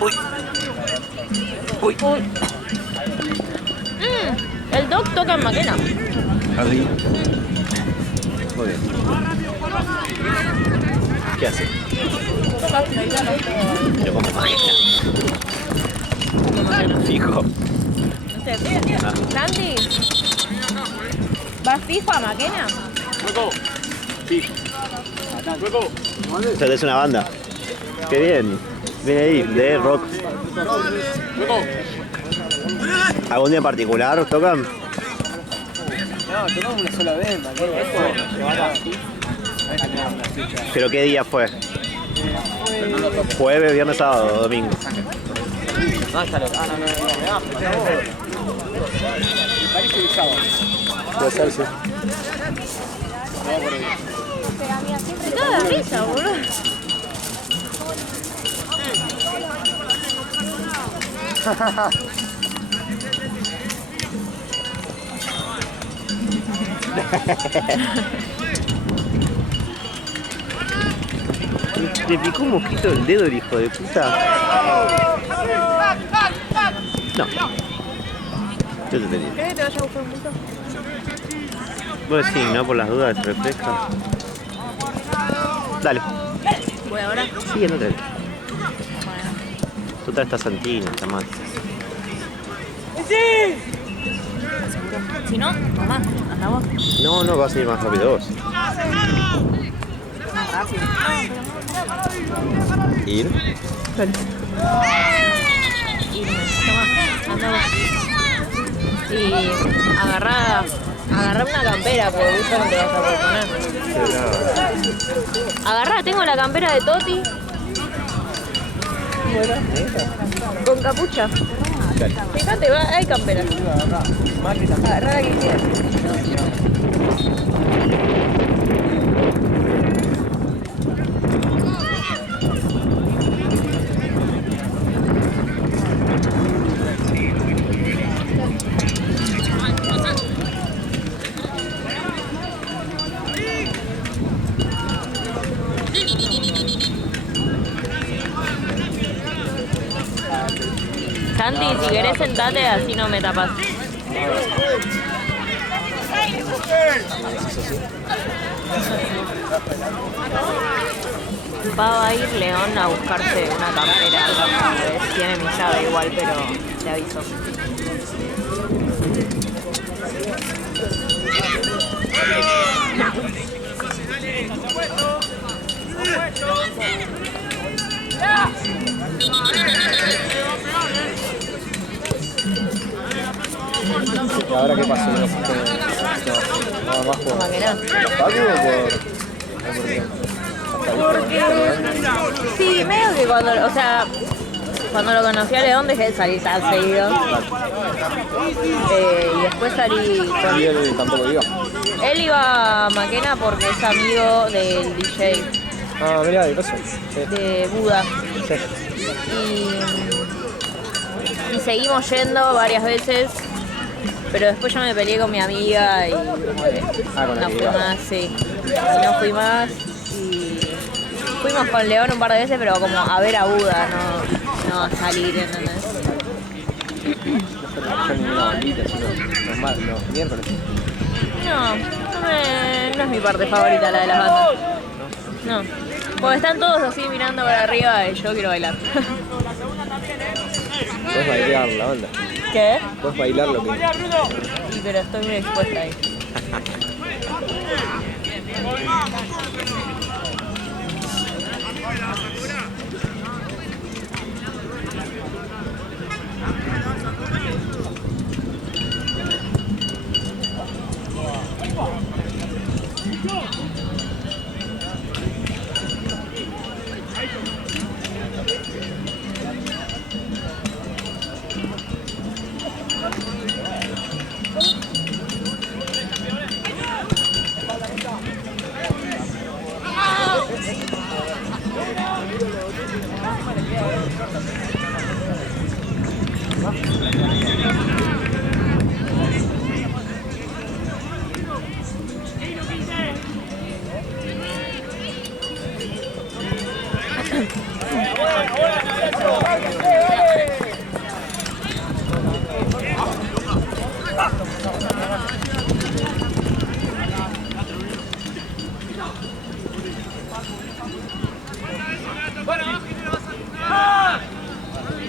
Uy. Uy. Uy. El dog toca en Maquena. Así. Muy bien. ¿Qué hace? Pero como Maquena. Fijo. No sé. Sandy, ¿vas fijo a Maquena? O sea, es una banda. Qué bien. Viene ahí, de rock. ¿Algún día en particular tocan? No, tocamos una sola vez, Maquena. ¿Pero qué día fue? ¿Jueves, viernes, sábado o domingo? No, está loco. No, me bajo. Me parece que sábado. Puede ser, sí. Se caga de risa, boludo. Le picó un mosquito el dedo el hijo de puta. No. Yo te tenía. ¿Crees que te vaya a buscar un poquito? Bueno, sí, ¿no? Por las dudas, refresca. Dale. Voy ahora. Sí, no te. Total está Santina, está mal. Si no, mamá, anda vos. No, vas a ir más rápido vos. Más rápido. Ir. Irme. Toma, anda vos. Y agarrá una campera, porque vos no te vas a poder poner. Agarrá, tengo la campera de Toti. Bueno. Con capucha. Fíjate, va, hay campera. Agarrá la que quieras. Santi, si querés sentate, así no me tapas. Va a ir León a buscarse una campera. Tiene mi llave igual, pero te aviso. ¿Y ahora qué pasa? ¿No más por Maquena. Fabio o Porque sí, medio que cuando lo conocí a León dejé de salir tan seguido. Y después salí con... ¿Y él tampoco iba? Él iba a Maquena porque es amigo del DJ Ah, mirá, ¿qué pasa? Sí. de Buda. Sí. Y seguimos yendo varias veces, pero después yo me peleé con mi amiga y como que con no la fui amiga. más, sí. Y no fui más y fuimos con León un par de veces, pero como a ver a Buda, no a salir, ¿entendés? No ninguna bandita, sino los miércoles. No es mi parte favorita la de las bandas. No, porque están todos así mirando para arriba y yo quiero bailar. Puedes bailar la banda. ¿Qué? Puedes bailar lo que... Sí, pero estoy muy expuesta ahí.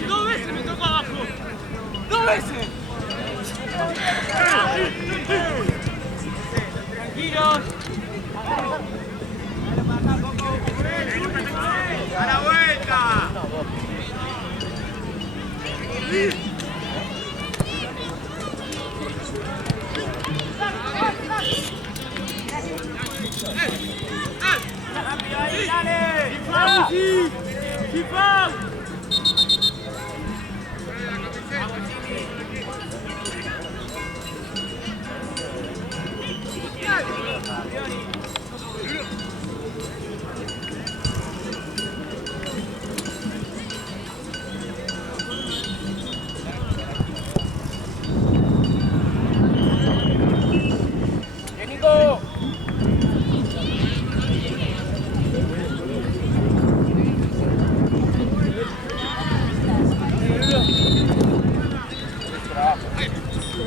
¡Dos veces me tocó abajo! ¡Dos veces! Tranquilos. ¡A la vuelta! ¡Dale! ¡Dale! ¡Chifao! ¡Nico!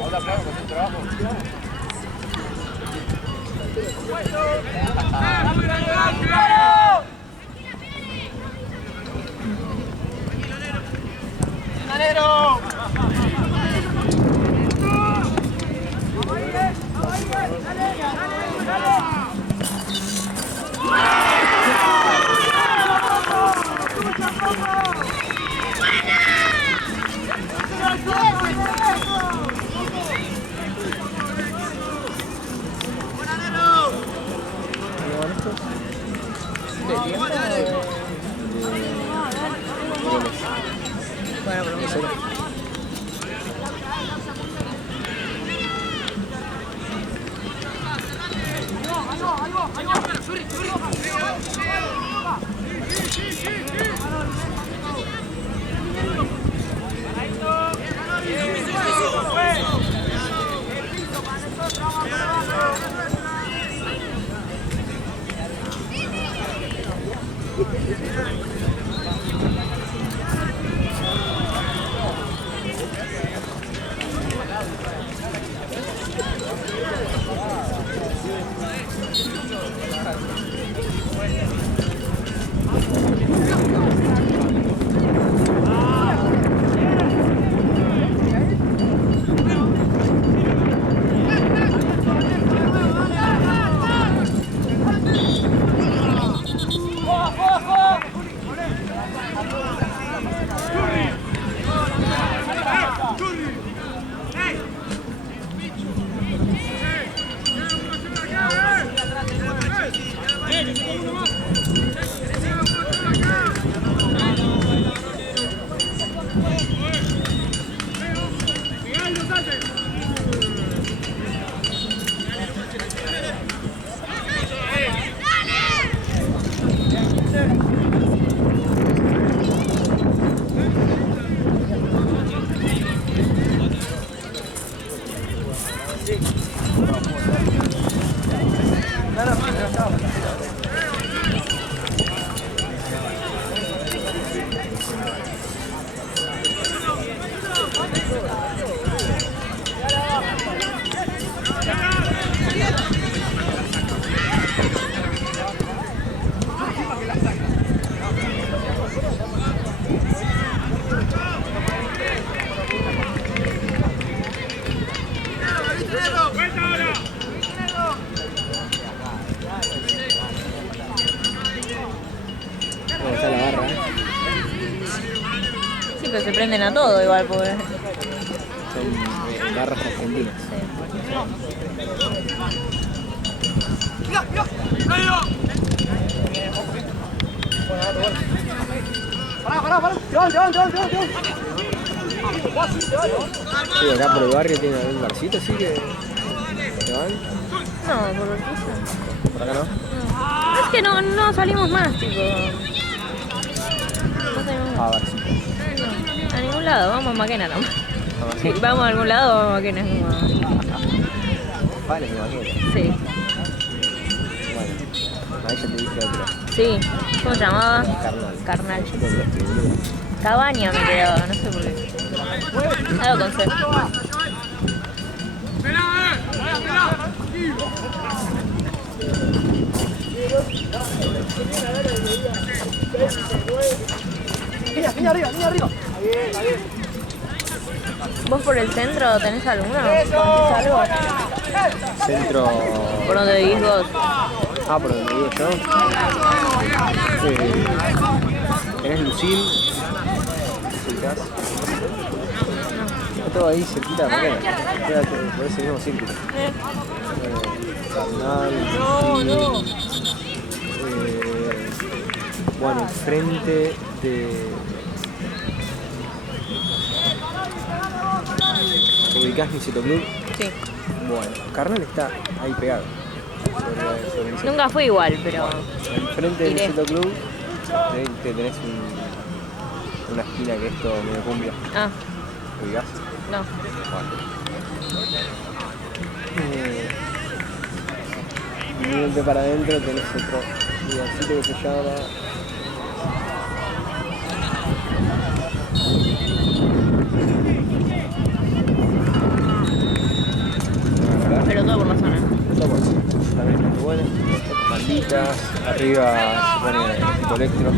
Ahora claro, con tu trabajo. Bueno, pero no. ¿Cómo está la barra? Sí, pero se prenden a todo igual, porque... Son barras argentinas. Sí, acá por el barrio tiene algún barcito, así que van. No, por el piso. Por acá no. No. Es que no salimos más, tipo. No salimos Ah, más. barcito. No, a ningún lado, vamos a Maquena nomás. Ah, Si vamos a algún lado, vamos a Maquena. Vale, me imagino. Sí. Bueno, ahí ya te dije otro. Sí. ¿Cómo se llamaba? Carnal. Carnal. Yo con este, boludo. Cabaña me quedaba, no sé por qué. Algo con C. Niña arriba. ¿Vos por el centro tenés alguno? ¿Conocés algo? Centro. ¿Por dónde vivís vos? Ah, por donde vivo yo. Tenés Lucil. Ubicás. Está todo ahí cerquita de Morena. Quédate por ese mismo círculo. Carnal, Lucil. Bueno, enfrente de. ¿Ubicás Niceto Club? Sí. Bueno, Carnal está ahí pegado. Sobre Niceto. Nunca fui igual, pero... Enfrente de Iré. Niceto Club tenés una esquina que es todo medio cumbia. Ah, ¿Ubicás? no. Y yéndote para adentro tenés otro lugarcito que se llama... Pero todo por la zona. Todo por eso. También está muy bueno. Malditas, arriba se pone tipo electro.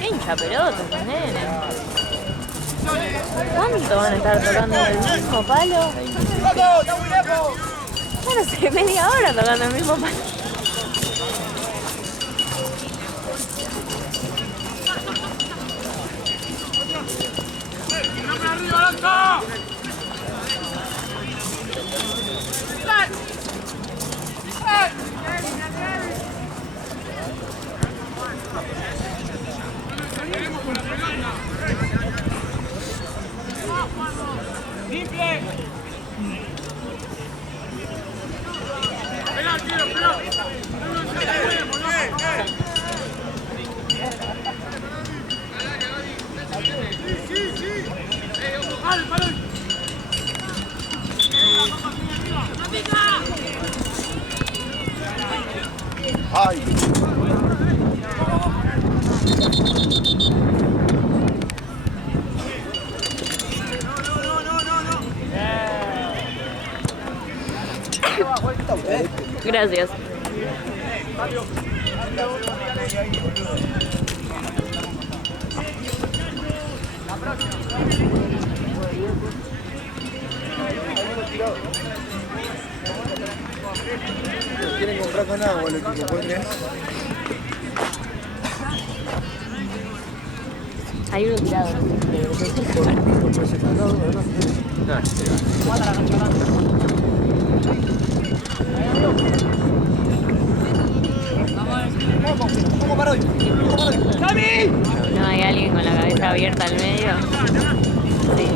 Hincha pelota, estos nenes. ¿Cuánto van a estar tocando el mismo palo? Ya no sé, media hora tocando el mismo palo. Gracias. ¿Quieren comprar con agua el equipo? ¿Cuál es? Hay uno tirado. No hay alguien con la cabeza abierta al medio. Sí.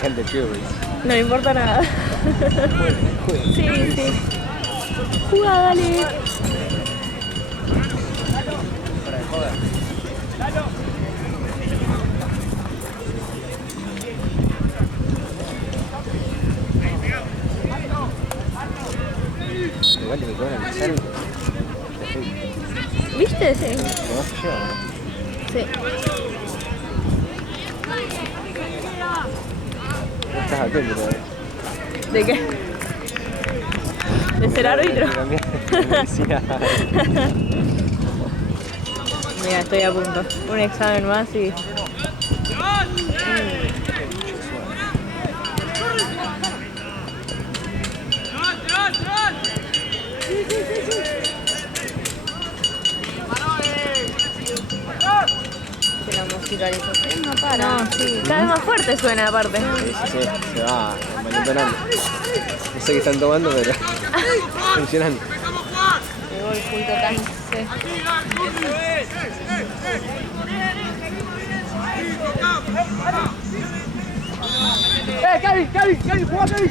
Gente Fury. No me importa nada. Sí, sí. Juga, dale. Igual te me cobran el salto. ¿Viste? sí. ¿No se lleva? Sí. No estás atento todavía. ¿De qué? ¿De ser árbitro? Mira, estoy a punto. Un examen más y... Que la musicalización no para. No, sí. Cada vez más fuerte suena aparte. Sí, se va manipulando. No sé qué están tomando, pero funcionando. Llegó el full total. Sí. Kevin, juega Kevin.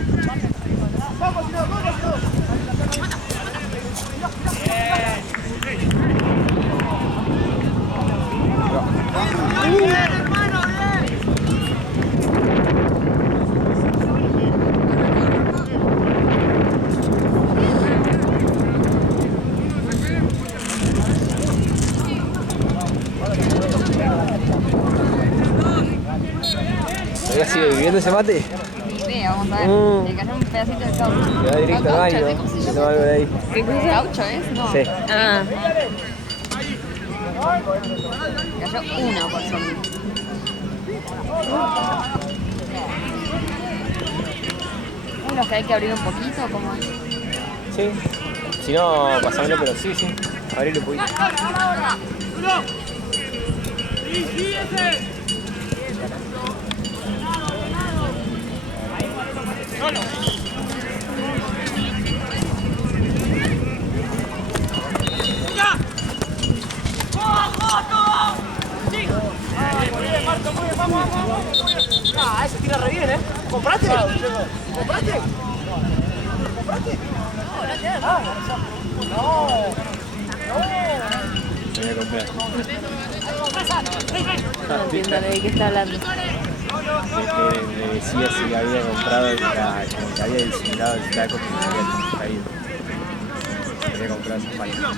¿Todavía sigue viviendo ese mate? Ni idea, vamos a ver. Le cayó un pedacito de caucho. Se va directo al baño. ¿Cómo se Se llama? toma algo de ahí. ¿Qué cosa? ¿Caucho es? No. Sí. Ah, Cayó una por solo. ¿Los que hay que abrir un poquito? ¿Cómo es? Sí. Si no, pasámelo, pero sí. Abrirlo un poquito. Ah, ese tira re bien, ¿eh? ¿Compraste? ¿Compraste? Me voy a comprar. no entiendo de qué está hablando. Porque me decía si había comprado, como que había disimulado el taco que me había traído. Quería comprar esas páginas.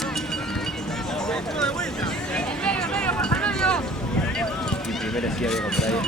Y primero sí había comprado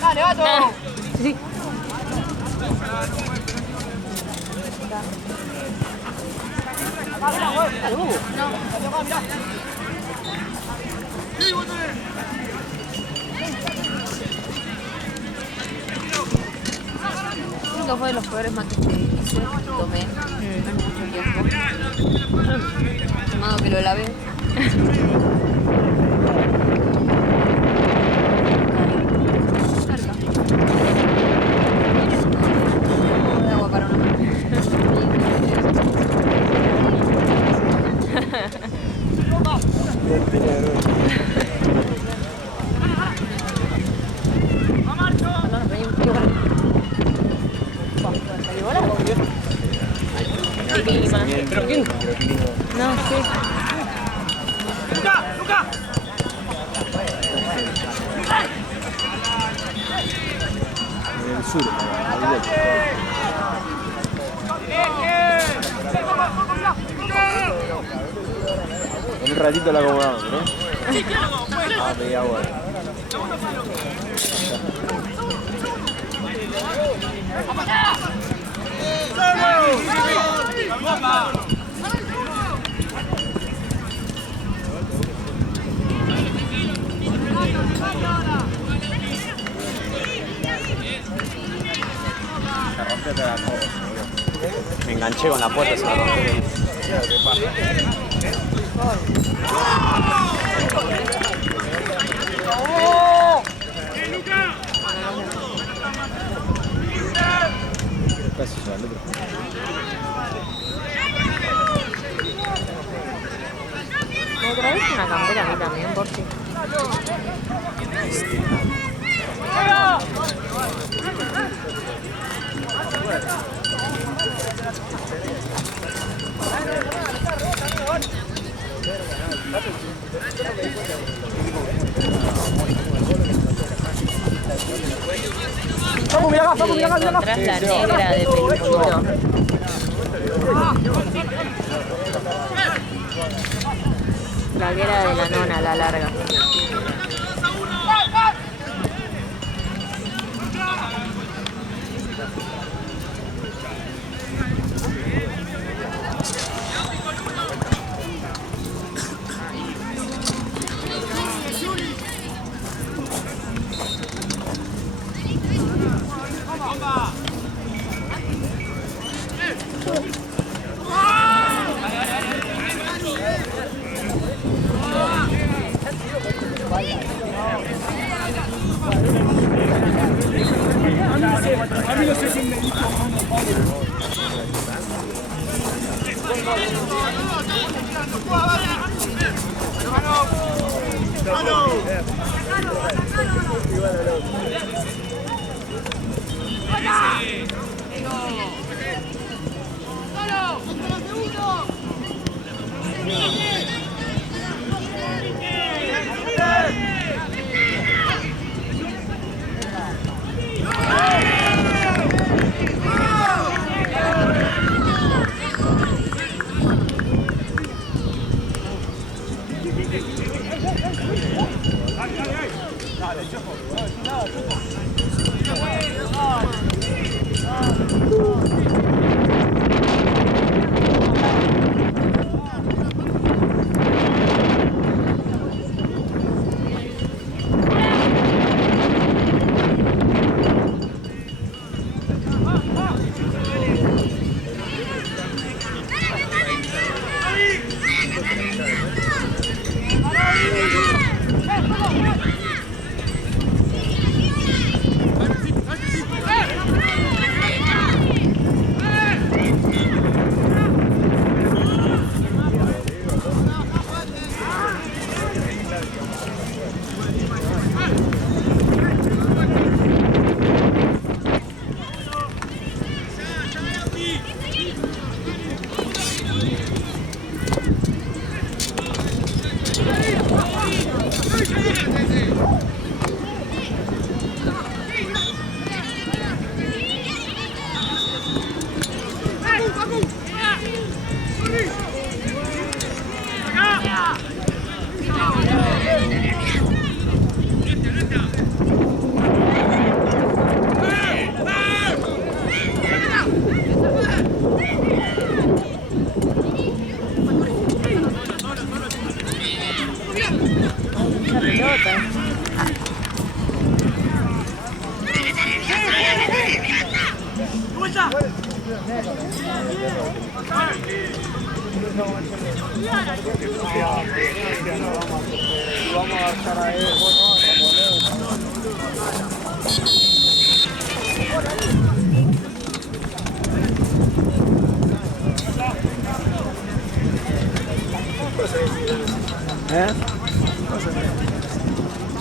Dale, vato. Sí. Creo que fue de los peores mates que hice, que tomé en mucho tiempo. Tomado que lo lavé. Cerca. Un poco de agua para una mano. ¿Pero quién? No, sí. Luca. En el sur, en un ratito la acomodamos, ¿no? Ah, media hora. Me enganché con la puerta, se la rompí. casi ya el otro. ¿Me traes una campera a mí también, por si? Y encontrás la negra de peluchito. La que era de la nona, la larga.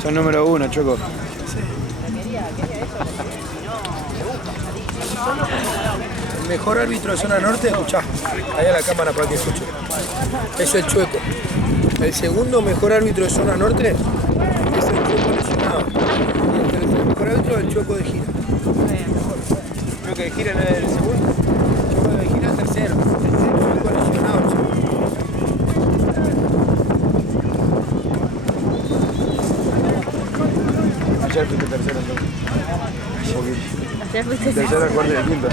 Son número 1, Choco. El mejor árbitro de zona norte, escuchá, ahí a la cámara para que escuche. Es el Chueco. El segundo mejor árbitro de zona norte es el Chueco lesionado. Y el tercer mejor árbitro es el Chueco de gira. Creo que de gira no es el segundo. El Chueco de gira es el tercero. El Chueco lesionado. Ayer fuiste tercero entonces. Ayer fuiste Tercero, cuarto y el quinto.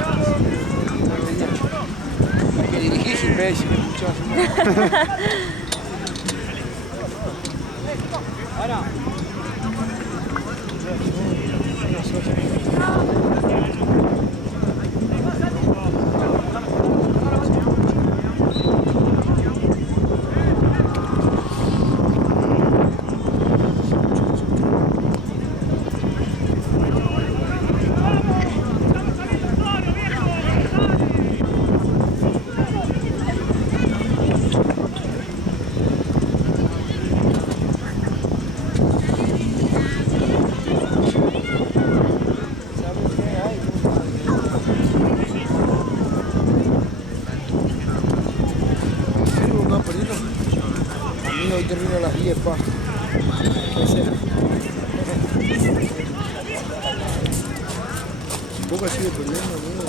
Hay que dirigir sin ver si me escuchás. 10, pa. ¿Qué será? Boca sigue perdiendo, amigo.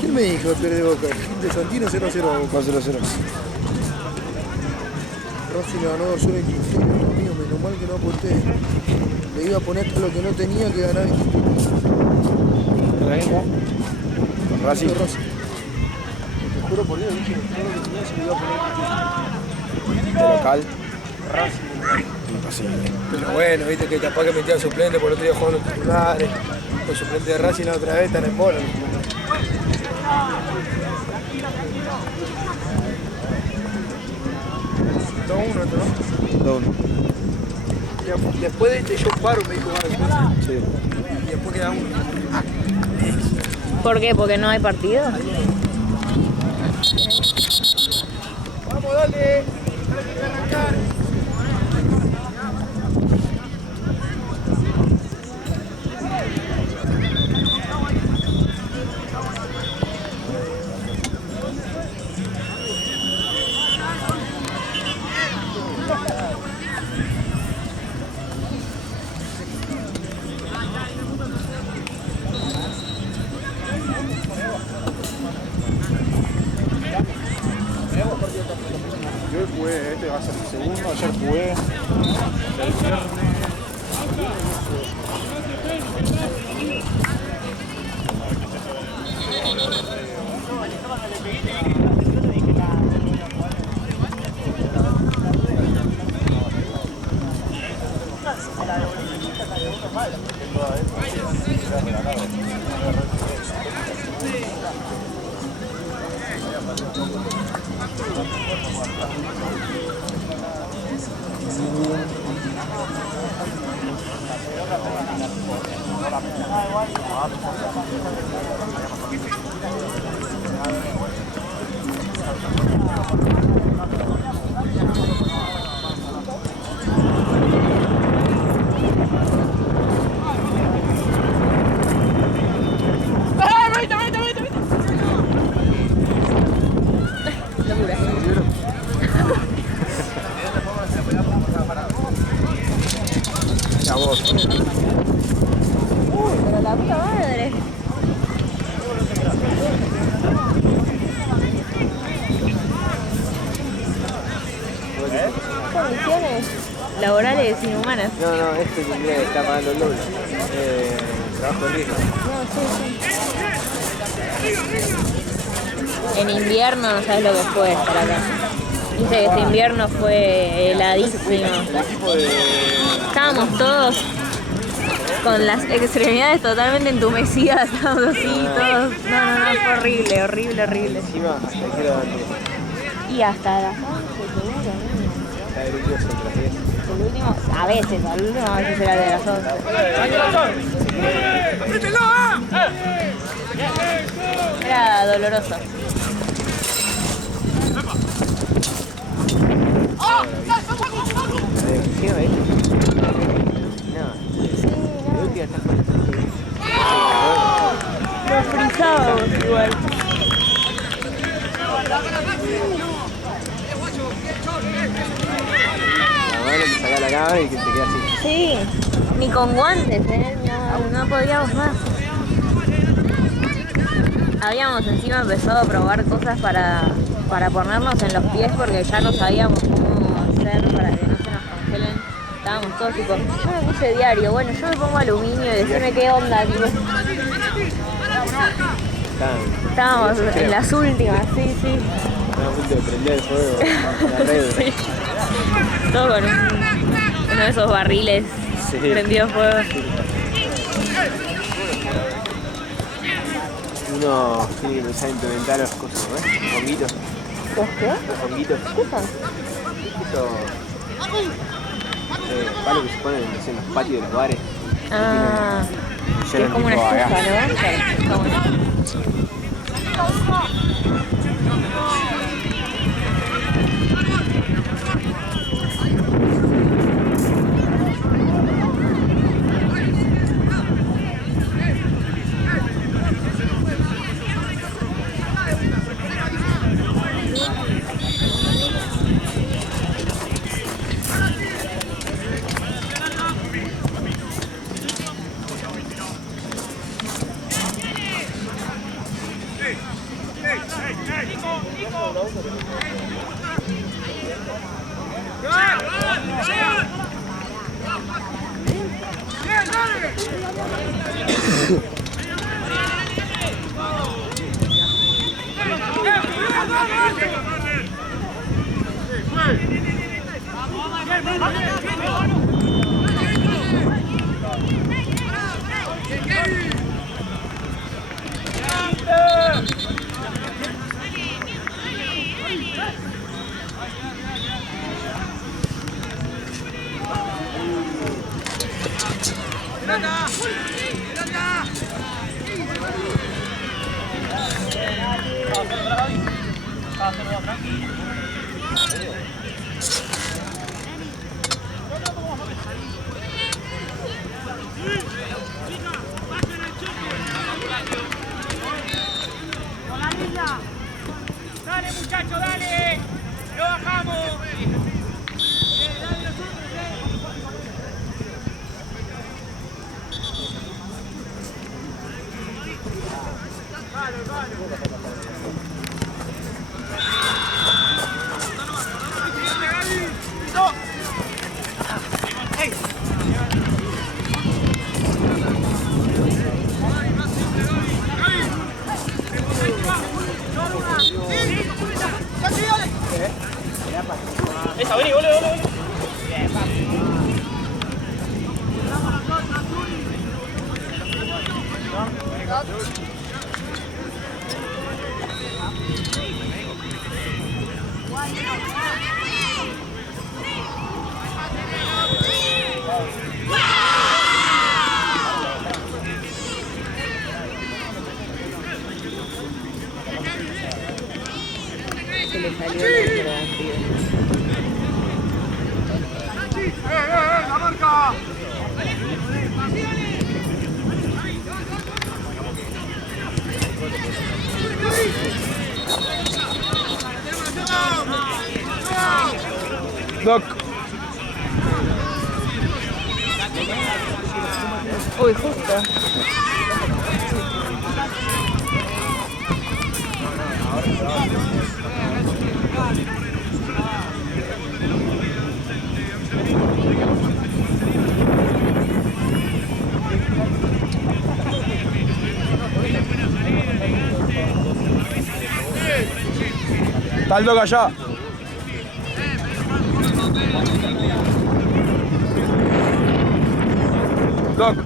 ¿Quién me dijo que pierde Boca? Gil de Santino 0-0 a Boca. 0-0. Racing le ganó 2-0 en Quintero, amigo, menos mal que no aposté. Le iba a poner hasta lo que no tenía que ganar en Quintero. ¿Con Racing? Te juro por Dios, dije, todo lo que tenía se lo iba a poner en Quintero. ¿De local? Racing. Imposible. Pero bueno, viste que capaz que metía suplente, por el otro día jugaban los titulares. Los suplentes de Racing la otra vez están en bola. 2-1, ¿no? 2-1. Después de este yo paro, me dijo Vargas. Sí. Y después queda uno. ¿Por qué? ¿Porque no hay partido? Vamos, dale. Dale que arrancar. Yo jugué, este va a ser el segundo, ayer jugué el viernes. A vos. Pero la puta madre. Condiciones laborales inhumanas. No, este tendría que estar pagando el doble. Trabajo en riesgo. En invierno no sabes lo que fue estar acá. Dice que este invierno fue heladísimo. Estábamos todos con las extremidades totalmente entumecidas, estábamos así, todos. No, fue horrible, horrible. Encima, hasta aquí lo dan. Y hasta las 11, seguro. Está derechoso entre las 10. El último, a veces era de las 11. Era doloroso. ¿Qué va esto? No. La última está con Lo frizábamos igual. la mano que saca la cámara y que te queda así. Sí, ni con guantes, no podíamos más. Habíamos encima empezado a probar cosas para ponernos en los pies porque ya no sabíamos cómo hacer para que no se nos congelen. Estábamos todos tipo, yo me puse diario, bueno, yo me pongo aluminio y decime qué onda, tipo. Estábamos en las últimas, sí. Estaba a punto de prender el fuego, la red. Sí. Todo con uno de esos barriles prendidos fuego. Uno tiene que empezar a implementar las cosas, ¿ves? Los honguitos. ¿Los qué? Los honguitos. ¿Qué son? Esos palos que se ponen en los patios de los bares. Ah, Que es como una tipo estufa, a gas. ¿no? Claro, está bueno. Dale muchacho, dale. Lo bajamos. Esa, vení, boludo. Se le salió el otro antiguo. ¡La marca! Doc. Uy, justo. Está el Doc allá. Doc.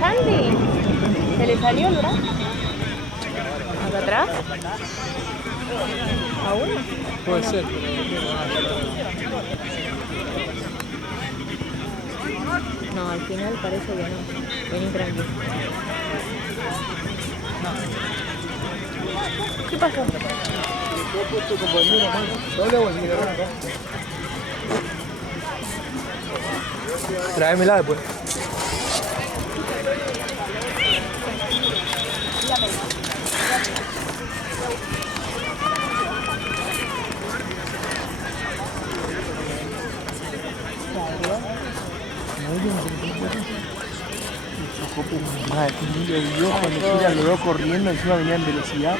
Sandy, ¿se le salió el brazo? ¿Acá atrás? ¿A uno? Puede ser. No, al final parece que no. Vení tranquilo. ¿Qué pasó? Tráemela después. Madre, qué lindo el video cuando gira lo veo corriendo, encima venía en velocidad.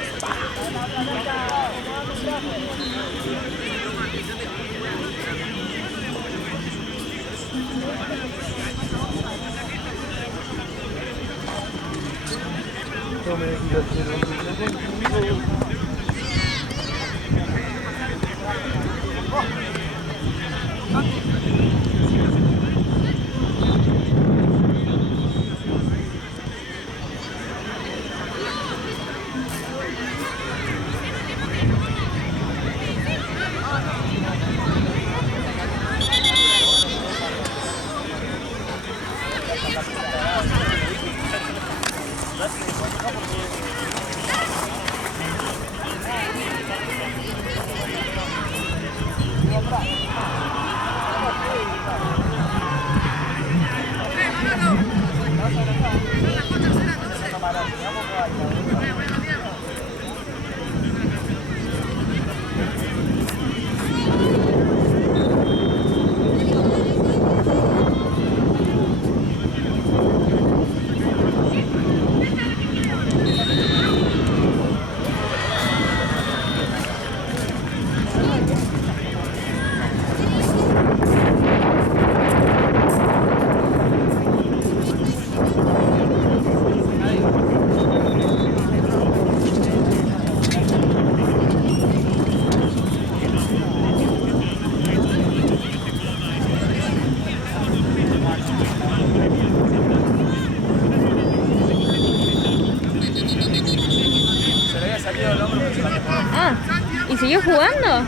jugando?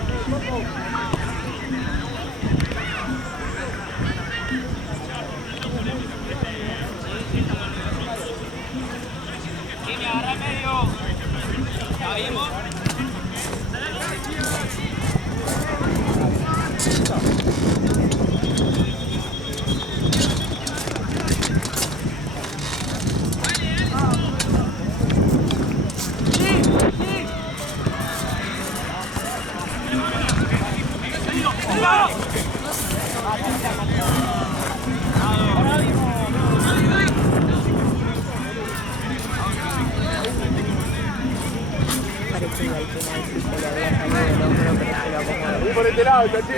Parecido al final, si se le había salido el hombro, pero se lo acomodó. Por este lado, Tati.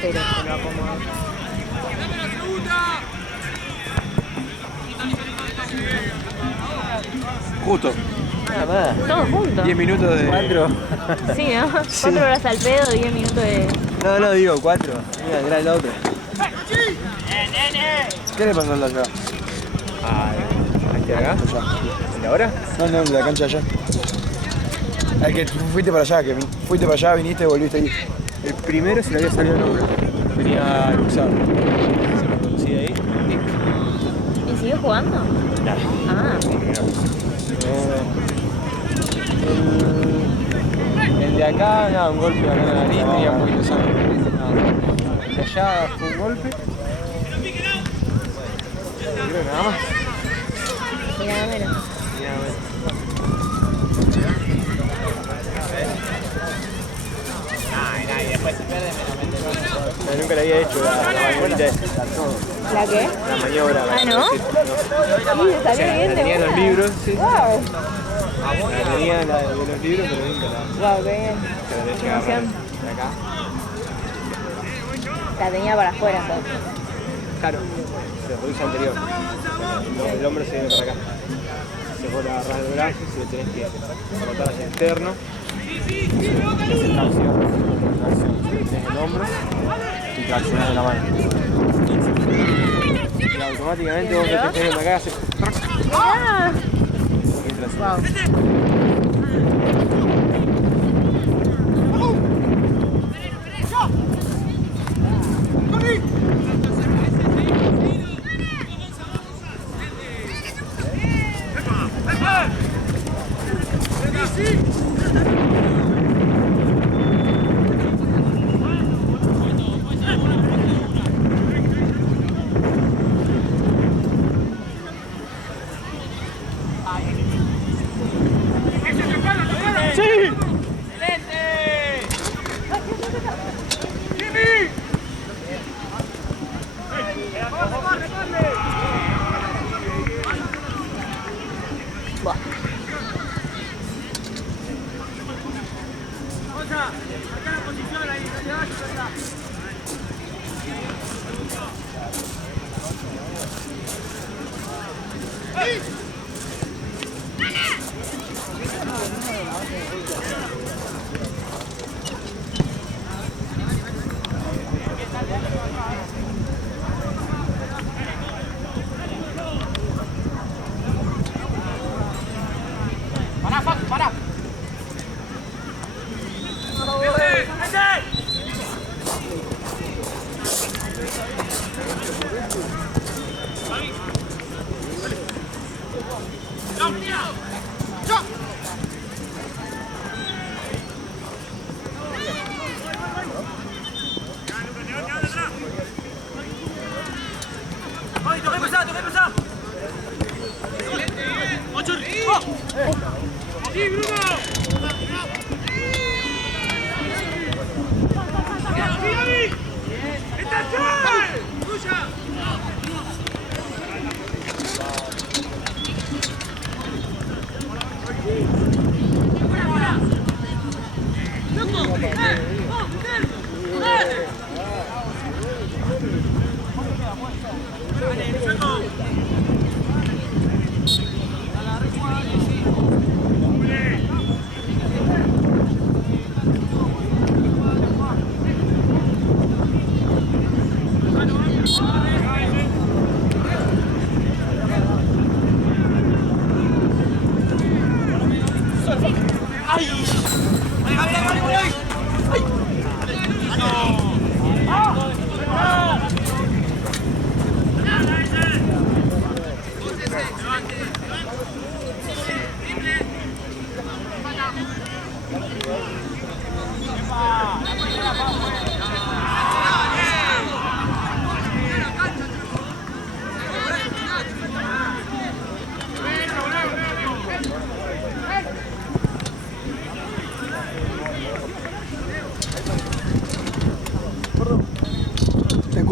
Pero se lo acomodó. Justo. Nada más. Todos juntos. 10 minutos de... 4. Sí, ¿no? 4 horas al pedo, 10 minutos de... No, digo 4. Mira, era el otro. ¿Qué le pasó al de allá? ¿A este de acá? ¿El de ahora? No, de la cancha allá. El que tú fuiste para allá, fuiste para allá, viniste y volviste ahí. El primero se le había salido el hombro. Venía luxado. Se lo conducía ahí. ¿Y siguió jugando? Ah, El de acá, nada, un golpe acá en la nariz, tenía un poquito de sangre. El de allá fue un golpe. Creo que nada más. y nada menos. No, nunca la había hecho la maniobrita esa. ¿La qué? La maniobra. Ah, ¿no? Sí, salió bien La de tenía en los una. libros, sí. Wow. La tenía en los libros, pero nunca la... Wow, qué bien. Se la tenía que agarrar de acá. La tenía para afuera entonces. Claro, se reduce anterior. El hombro se viene para acá. Se vuelve a agarrar el brazo y lo tenés que rotar hacia el externo. Hacer tracción. Tenés el hombro y traccionás de la mano. Y automáticamente vos que te tenés acá haces... Ah. Wow.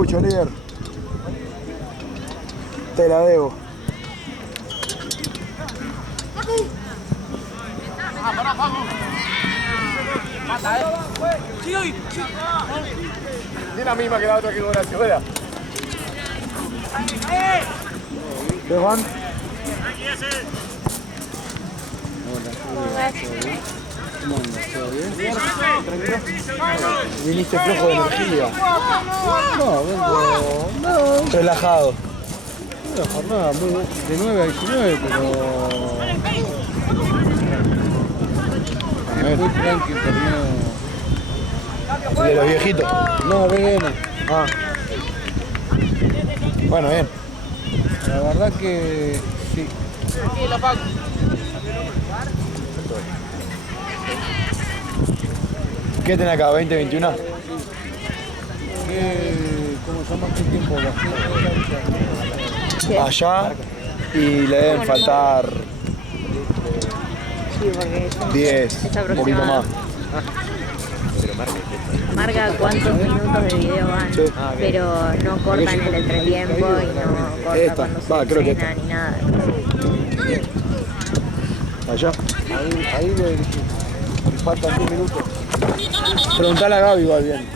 escucho, líder. Te la debo. Es la misma que la otra que Horacio, ¿verdad? ¿Qué, Juan? ¿Cómo andas? ¿Todo bien? Viniste flojo de energía. No, vengo Relajado. una jornada muy de 9 a 19, pero muy tranqui el torneo. ¿El de los viejitos? No, BN. Ah. Bueno, bien. La verdad que sí. ¿Qué tenés acá? ¿20-21? ¿Cómo se llama? ¿Qué tiempo? Allá y le deben faltar Sí, porque 10, es un poquito más. marca cuántos minutos de video van, Sí. pero no cortan el entretiempo y no corta Esta, cuando se va, creo que entrena ni nada. Allá. Ahí lo elegí. Faltan 10 minutos. Preguntale a Gaby igual bien.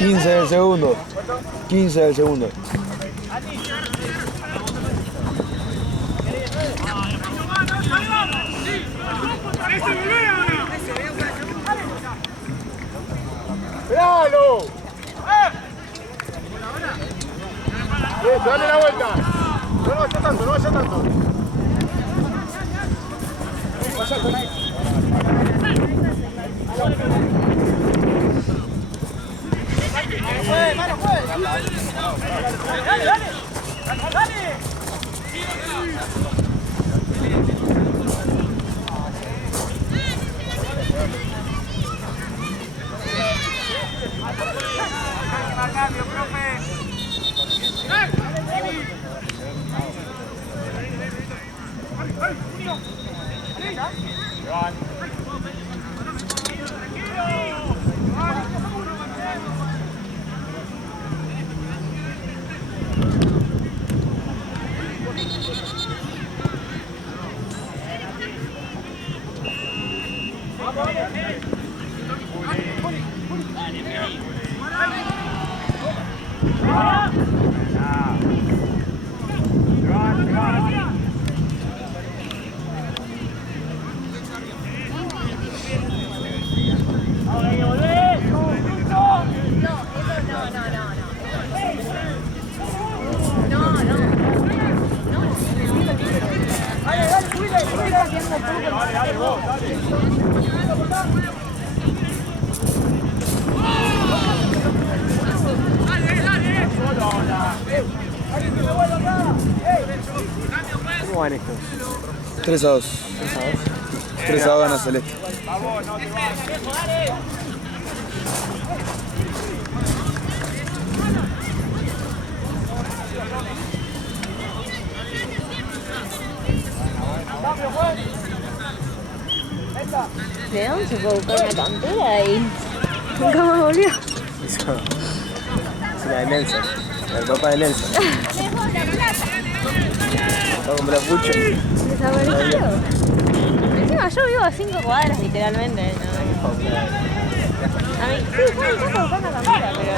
¿15 del segundo? 15 del segundo. ¡Esperalo! Dale la vuelta. No vaya tanto, no vaya tanto. ¿Cómo van estos? 3-2. 3-2 gana Celeste. ¿De dónde se puede buscar una cantera y nunca más volvió? Eso. Es la de Nelson. El papá de Nelson. Va a comprar mucho. Desapareció. Encima yo vivo a 5 cuadras literalmente. ¿No? A mí, sí, fue a mi casa a buscar una cantera, pero...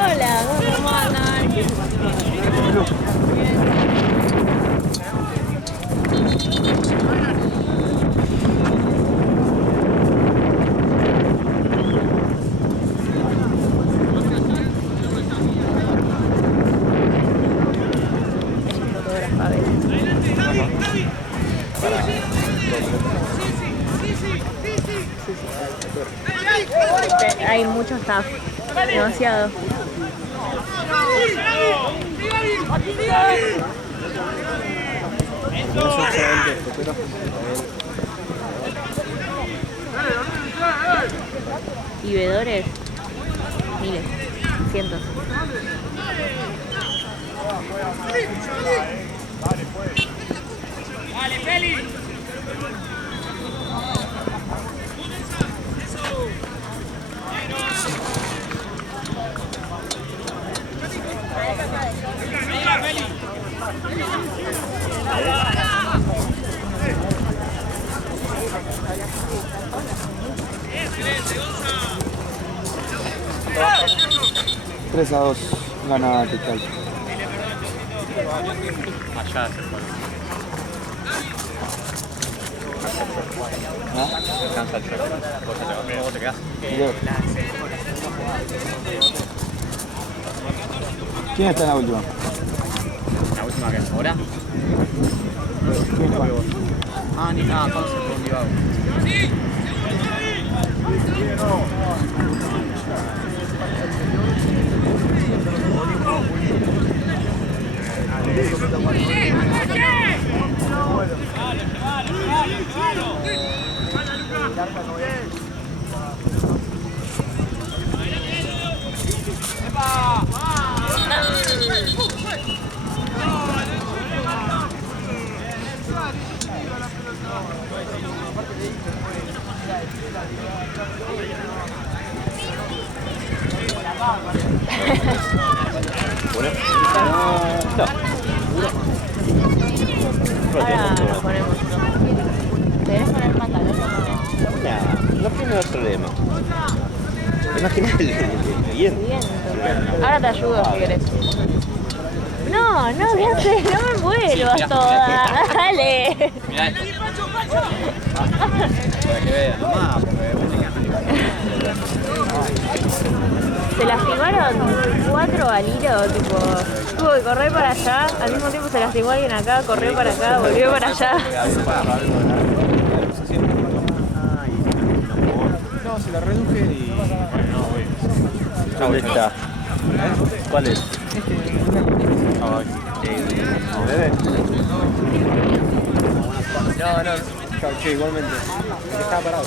Hola, ¿cómo andan? hay mucho staff, demasiado. No son solamente esto, pero Y veedores, miles, cientos. Dale, Feli. 3-2 gana Tikal. Allá se fue. Descansa el truco. ¿Vos te quedás? ¿Quién está en la última? ¿La última que es ahora? ¿Quién fue? Entonces fue un Divago. Ahora nos ponemos. ¿Querés poner pantalón? No tiene problema. Imagínate el viento. Ahora te ayudo si querés. No, ¿qué haces? No me vuelvas toda. Dale. Mirá esto. Para que vean nomás, Se lastimaron 4 al hilo, tipo, tuvo que correr para allá, al mismo tiempo se lastimó alguien acá, corrió para acá, volvió para allá. no, se la reduje y... ¿Dónde está? ¿Cuál es? ¿Bebé? No, che, igualmente. Está parado.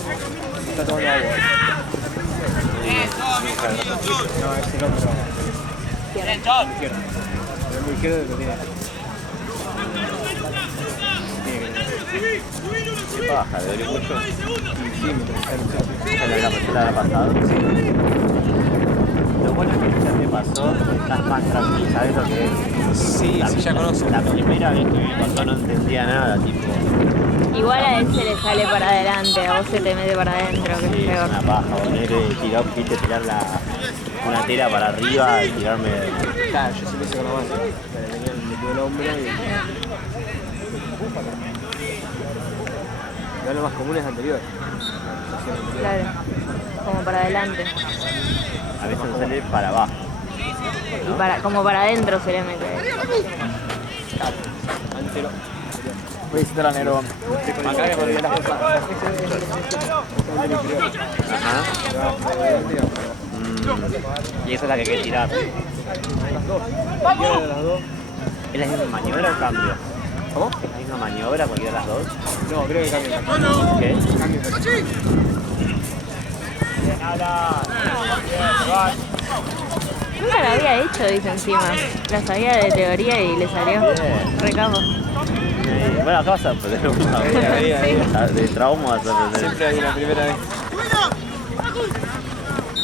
Está tomando agua. No, es el otro. Izquierdo. El muy izquierdo lo tiene. ¿Qué paja? ¿Le dolió mucho? Sí, me ¿Se la habrá pasado? Lo bueno es que ya te pasó, estás más tranquilo, ¿sabes lo que es? Sí, ya conozco. La primera vez que me pasó no entendía nada, tipo... Igual a él se le sale para adelante, a vos se te mete para adentro, que Sí, es peor. una paja, tirar una tela para arriba y tirarme... Claro, yo se lo hice con la mano. Le tuve el hombro y... No, lo más común es anterior. Claro, como para adelante. A veces sale para abajo. Y como para adentro se le mete. Antero. Voy a visitar a Nero. Acá que volví las cosas. Ajá. Y esa es la que hay que tirar. Cualquiera de las dos. ¿Es la misma maniobra o cambio? ¿Cómo? ¿Es la misma maniobra cualquiera de las dos? No, creo que cambia. ¿Qué? Cambia. Nunca la había hecho, dice encima. La sabía de teoría y le salió. Bien. Recamo. Bueno, acá vas a aprender una vez. De trauma vas a aprender. Siempre hay una primera vez.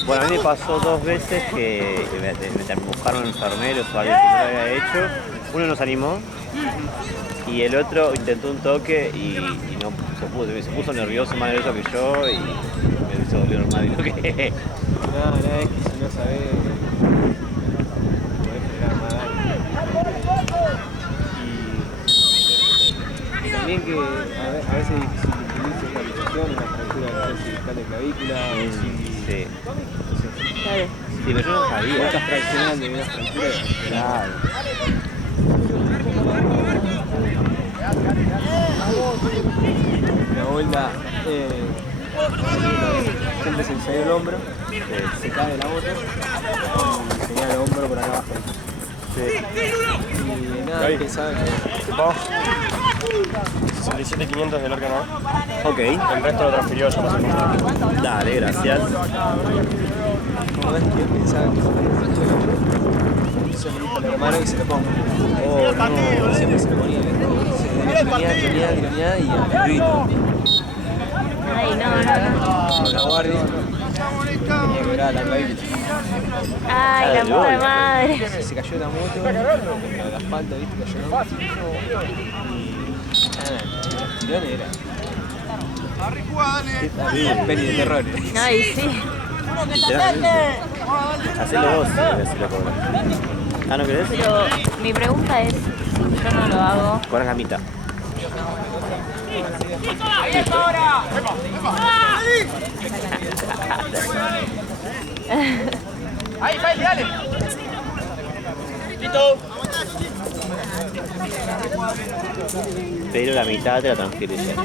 Bueno, a mí me pasó 2 veces que me buscaron enfermeros o alguien que no lo había hecho. Uno nos animó y el otro intentó un toque y no se puso nervioso, más nervioso que yo y me hizo doler más de lo que... No, es que si no sabés, podés generar más daño. Y también que a veces es difícil distinguirse una luxación, una fractura cervical de clavícula, o si... Sí. Claro. Sí, pero yo no sabía. Vos estás fraccionando de una fractura. Claro. Mi abuela Siempre se ensayó el hombro, se cae de la moto y tenía el hombro por acá abajo. Sí. Y nada, pensaba que... 67.500 del Arca no. Ok, El resto lo transfirió yo pasé con dale, gracias. Como ves que pensaba que se le dijo al hermano que se lo ponga. Oh, no. Siempre se lo ponía, se tironía y al grito. Ay, no. Con la guardia. Tenía que ver a la baile. Ay, la puta madre. Se cayó la moto, contra la asfalto, viste, cayó la moto. Y el tirón era. Peli de terror. Ay, sí. Literalmente. Hacelo vos, si lo cobras. Ah, ¿no querés? Pero mi pregunta es, si yo no lo hago, Cobras la mitad. Ahí, Faeli, dale. Listo. Pero la mitad te la transfiere ya.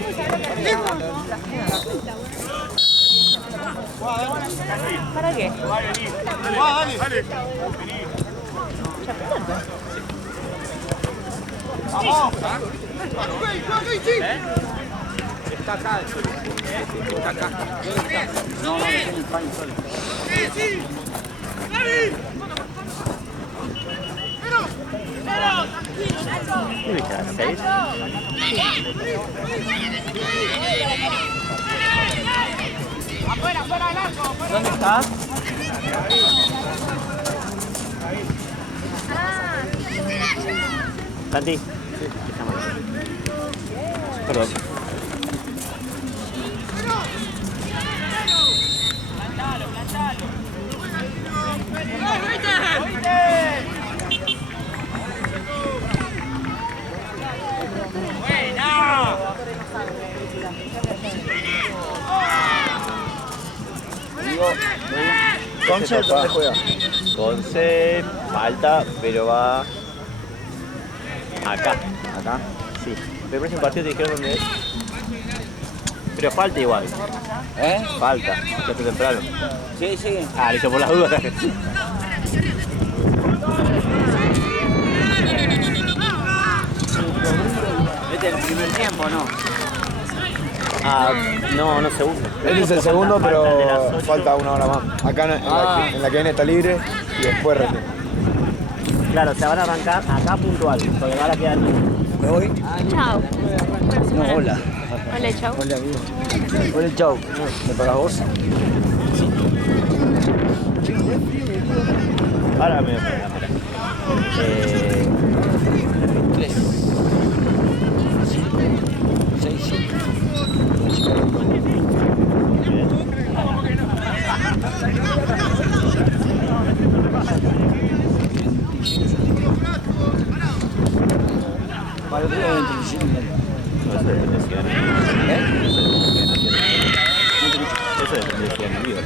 ¿para qué? Dale. Está acá, está acá. Sí. Dale. ¿Qué viste? ¿A las 6? ¿Dónde está? Santi. Perdón. Conce, ¿dónde juega? Conce falta, pero va acá. Acá. Sí. Me parece un partido, te dijeron dónde es. Pero falta igual. Falta. Ya está temprano. Sí, sí. Ah, listo, por las dudas. Este es el primer tiempo, ¿no? Ah, no, segundo. Este es el segundo, pero Falta de las 8. falta una hora más. Acá en la que viene está libre y después recién. Claro, se van a arrancar acá puntual, porque ahora quedan. ¿Me voy? Chao. No, hola. Hola, chao. Hola, amigo. Hola, chau. ¿Me pagas vos? Ahora me voy a pegar, mira. 3, 5, 6, 7. Para el otro día 27 minutos. No, eso depende de si gana. ¿Eh? Eso depende de si gana vivo.